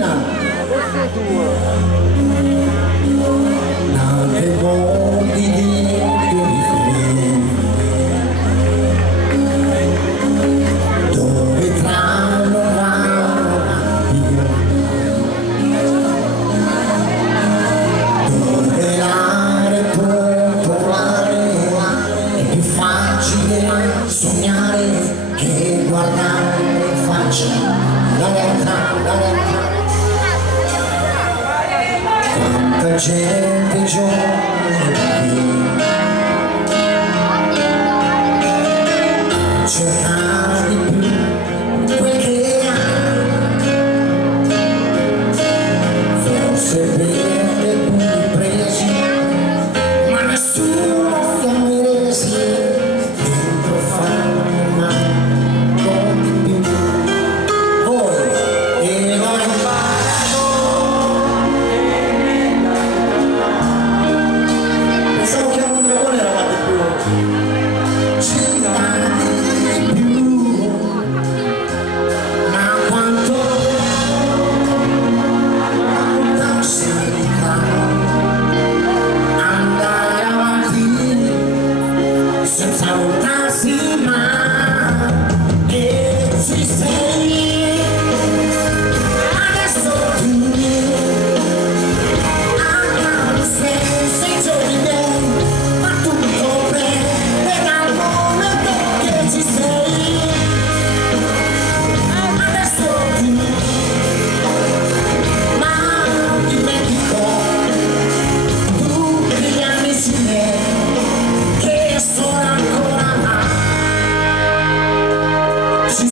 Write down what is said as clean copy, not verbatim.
Cristina. Tante modi di dove tranno dove l'are popolare è più facile sognare che guardare in faccia la realtà. Quanta gente giovane